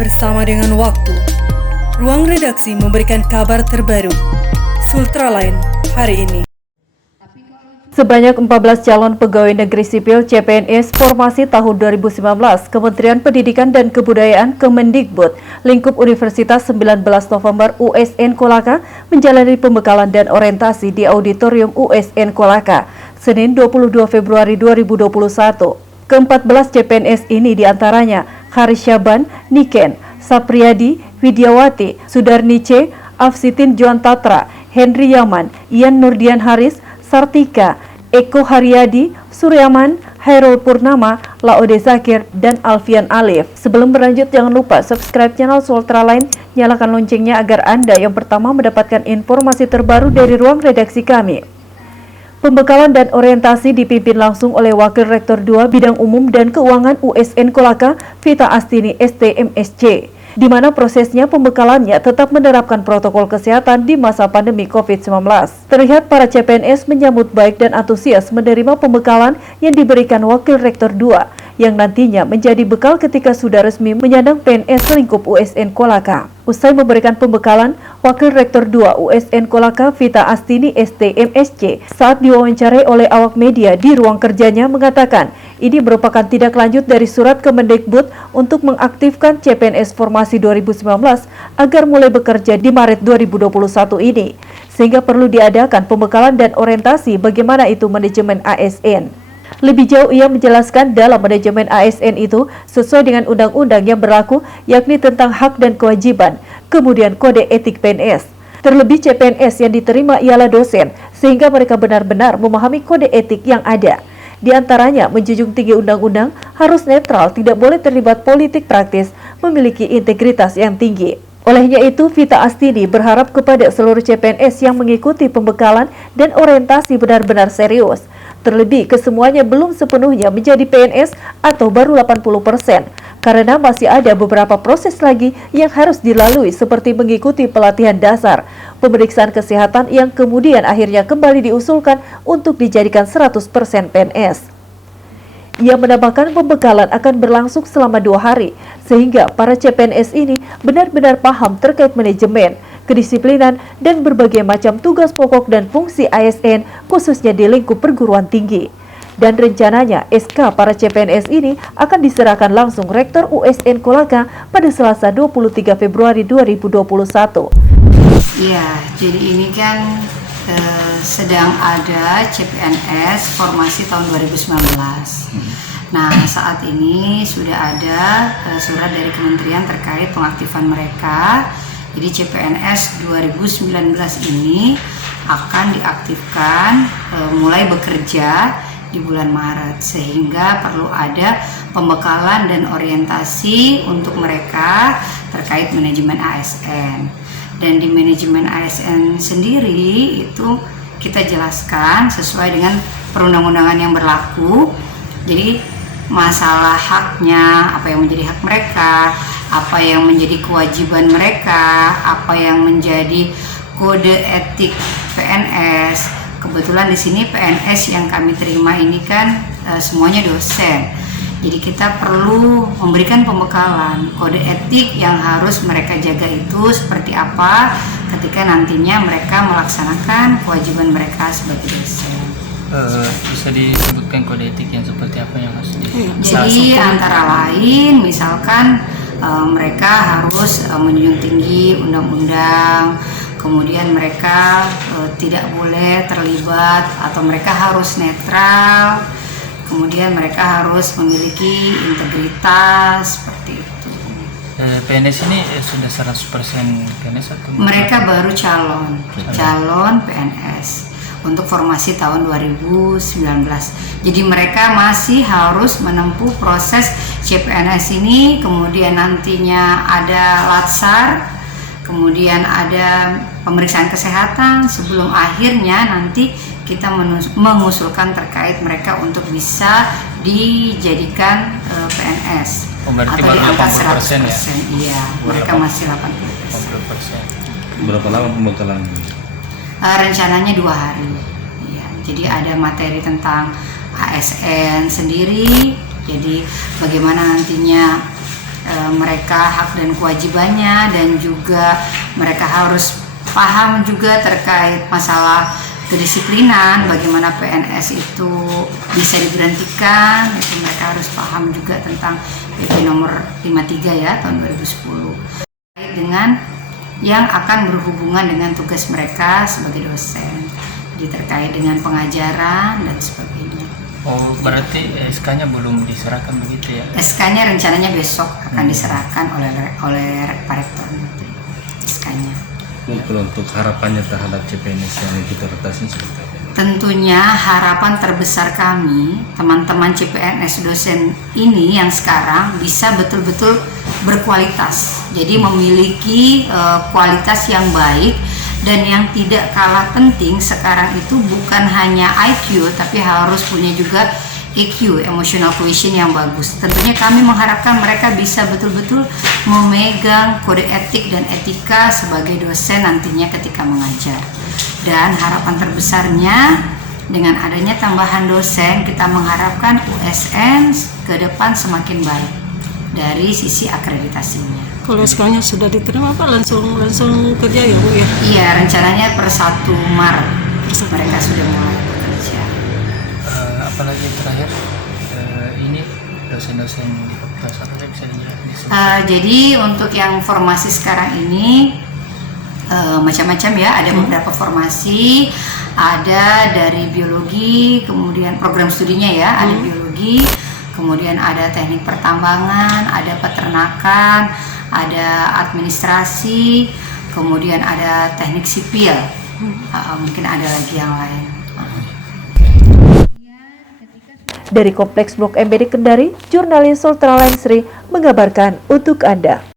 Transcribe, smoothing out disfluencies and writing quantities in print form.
bersama dengan waktu. Ruang redaksi memberikan kabar terbaru. Sultraline hari ini. Sebanyak 14 calon pegawai negeri sipil CPNS formasi tahun 2019 Kementerian Pendidikan dan Kebudayaan Kemendikbud lingkup Universitas 19 November USN Kolaka menjalani pembekalan dan orientasi di Auditorium USN Kolaka Senin 22 Februari 2021. Ke-14 CPNS ini diantaranya Haris Syaban, Niken, Sapriyadi, Widiawati, Sudarnice, Afsitin Juan Tatra, Henry Yaman, Ian Nurdian Haris, Sartika, Eko Haryadi, Suryaman, Hairul Purnama, Laode Zakir, dan Alfian Alif. Sebelum berlanjut, jangan lupa subscribe channel Sultraline, nyalakan loncengnya agar Anda yang pertama mendapatkan informasi terbaru dari ruang redaksi kami. Pembekalan dan orientasi dipimpin langsung oleh Wakil Rektor 2 Bidang Umum dan Keuangan USN Kolaka, Vita Astini STMSC, di mana prosesnya pembekalannya tetap menerapkan protokol kesehatan di masa pandemi COVID-19. Terlihat para CPNS menyambut baik dan antusias menerima pembekalan yang diberikan Wakil Rektor 2, yang nantinya menjadi bekal ketika sudah resmi menyandang PNS lingkup USN Kolaka. Usai memberikan pembekalan, Wakil Rektor 2 USN Kolaka Vita Astini STMSC saat diwawancarai oleh awak media di ruang kerjanya mengatakan, ini merupakan tindak lanjut dari surat Kemendikbud untuk mengaktifkan CPNS formasi 2019 agar mulai bekerja di Maret 2021 ini, sehingga perlu diadakan pembekalan dan orientasi bagaimana itu manajemen ASN. Lebih jauh ia menjelaskan dalam manajemen ASN itu sesuai dengan undang-undang yang berlaku, yakni tentang hak dan kewajiban, kemudian kode etik PNS. Terlebih CPNS yang diterima ialah dosen, sehingga mereka benar-benar memahami kode etik yang ada. Di antaranya menjunjung tinggi undang-undang, harus netral, tidak boleh terlibat politik praktis, memiliki integritas yang tinggi. Olehnya itu, Vita Astini berharap kepada seluruh CPNS yang mengikuti pembekalan dan orientasi benar-benar serius. Terlebih, kesemuanya belum sepenuhnya menjadi PNS atau baru 80%, karena masih ada beberapa proses lagi yang harus dilalui seperti mengikuti pelatihan dasar, pemeriksaan kesehatan yang kemudian akhirnya kembali diusulkan untuk dijadikan 100% PNS. Ia menambahkan pembekalan akan berlangsung selama 2 hari, sehingga para CPNS ini benar-benar paham terkait manajemen, kedisiplinan, dan berbagai macam tugas pokok dan fungsi ASN khususnya di lingkup perguruan tinggi. Dan rencananya SK para CPNS ini akan diserahkan langsung Rektor USN Kolaka pada Selasa 23 Februari 2021. Iya, jadi ini kan sedang ada CPNS formasi tahun 2019. Nah, saat ini sudah ada surat dari kementerian terkait pengaktifan mereka. Jadi CPNS 2019 ini akan diaktifkan mulai bekerja di bulan Maret, sehingga perlu ada pembekalan dan orientasi untuk mereka terkait manajemen ASN. Dan di manajemen ASN sendiri itu kita jelaskan sesuai dengan perundang-undangan yang berlaku. Jadi masalah haknya, apa yang menjadi hak mereka, apa yang menjadi kewajiban mereka, apa yang menjadi kode etik PNS. Kebetulan di sini PNS yang kami terima ini kan semuanya dosen. Jadi kita perlu memberikan pembekalan kode etik yang harus mereka jaga itu seperti apa ketika nantinya mereka melaksanakan kewajiban mereka sebagai dosen. Bisa disebutkan kode etik yang seperti apa yang harus Jadi antara lain misalkan mereka harus menjunjung tinggi undang-undang, kemudian mereka tidak boleh terlibat atau mereka harus netral, kemudian mereka harus memiliki integritas seperti itu. PNS ini sudah 100% PNS atau mereka baru calon PNS untuk formasi tahun 2019. Jadi mereka masih harus menempuh proses CPNS ini, kemudian nantinya ada latsar, kemudian ada pemeriksaan kesehatan sebelum akhirnya nanti kita mengusulkan terkait mereka untuk bisa dijadikan PNS. Berarti atau di angka 80% 100%. ya? Iya, mereka masih 80%. Berapa lama pembekalan? Rencananya 2 hari. Ya, jadi ada materi tentang ASN sendiri. Jadi bagaimana nantinya mereka hak dan kewajibannya, dan juga mereka harus paham juga terkait masalah kedisiplinan, bagaimana PNS itu bisa diberhentikan, itu mereka harus paham juga tentang PP nomor 53 ya tahun 2010 terkait dengan yang akan berhubungan dengan tugas mereka sebagai dosen, jadi terkait dengan pengajaran dan sebagainya. Oh, berarti SK-nya belum diserahkan begitu ya? SK-nya rencananya besok akan diserahkan oleh Pak Rektor nanti, SK-nya. Untuk harapannya terhadap CPNS yang ikut rotasi seperti apa? Tentunya harapan terbesar kami, teman-teman CPNS dosen ini yang sekarang bisa betul-betul berkualitas. Jadi memiliki kualitas yang baik, dan yang tidak kalah penting sekarang itu bukan hanya IQ, tapi harus punya juga EQ, emotional quotient yang bagus. Tentunya kami mengharapkan mereka bisa betul-betul memegang kode etik dan etika sebagai dosen nantinya ketika mengajar. Dan harapan terbesarnya dengan adanya tambahan dosen, kita mengharapkan USN ke depan semakin baik dari sisi akreditasinya. Kalau SK-nya sudah diterima Pak, langsung kerja ya Bu ya? Iya, rencananya per 1 Maret mereka sudah mulai bekerja. Apalagi yang terakhir, ini dosen-dosen di fakultas apa bisa dijelaskan? Jadi untuk yang formasi sekarang ini macam-macam ya, ada beberapa formasi, ada dari biologi, kemudian program studinya ya, ada biologi, kemudian ada teknik pertambangan, ada peternakan, ada administrasi, kemudian ada teknik sipil, mungkin ada lagi yang lain. Dari Kompleks Blok M di Kendari, jurnalis Sultra Lansri mengabarkan untuk Anda.